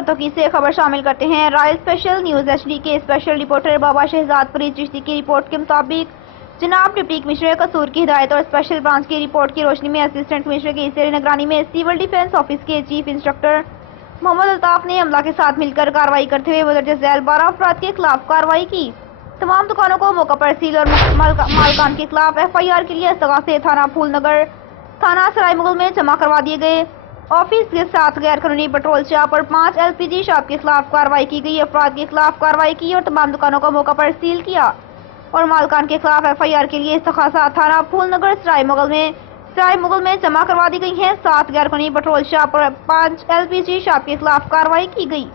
खतों से खबर शामिल करते हैं। रॉयल स्पेशल न्यूज HD के स्पेशल रिपोर्टर बाबा शहजाद फरीद चिश्ती की रिपोर्ट के मुताबिक जनाब डिप्टी कमिश्नर कसूर की हिदायत और स्पेशल ब्रांच की रिपोर्ट की रोशनी में असिस्टेंट कमिश्नर की जेर निगरानी में सिविल डिफेंस ऑफिस के चीफ इंस्ट्रक्टर मोहम्मद अल्ताफ ने अमला के साथ मिलकर कार्रवाई करते हुए मुदर्रज झैल 12 अफराद के खिलाफ कार्रवाई की। तमाम दुकानों को मौका पर सील और मालकान के खिलाफ FIR के लिए इस्तगासे थाना फूलनगर, थाना सराय मुगल में जमा करवा दिए गए। ऑफिस के साथ गैर कानूनी पेट्रोल शॉप और 5 LPG शॉप के खिलाफ कार्रवाई की गई। अफराद के खिलाफ कार्रवाई की और तमाम दुकानों को मौका पर सील किया और मालकान के खिलाफ FIR के लिए इस्तगासा थाना फूलनगर सराय मुगल में जमा करवा दी गई है। 7 गैर कानूनी पेट्रोल शॉप और 5 LPG शॉप के खिलाफ कार्रवाई की गई।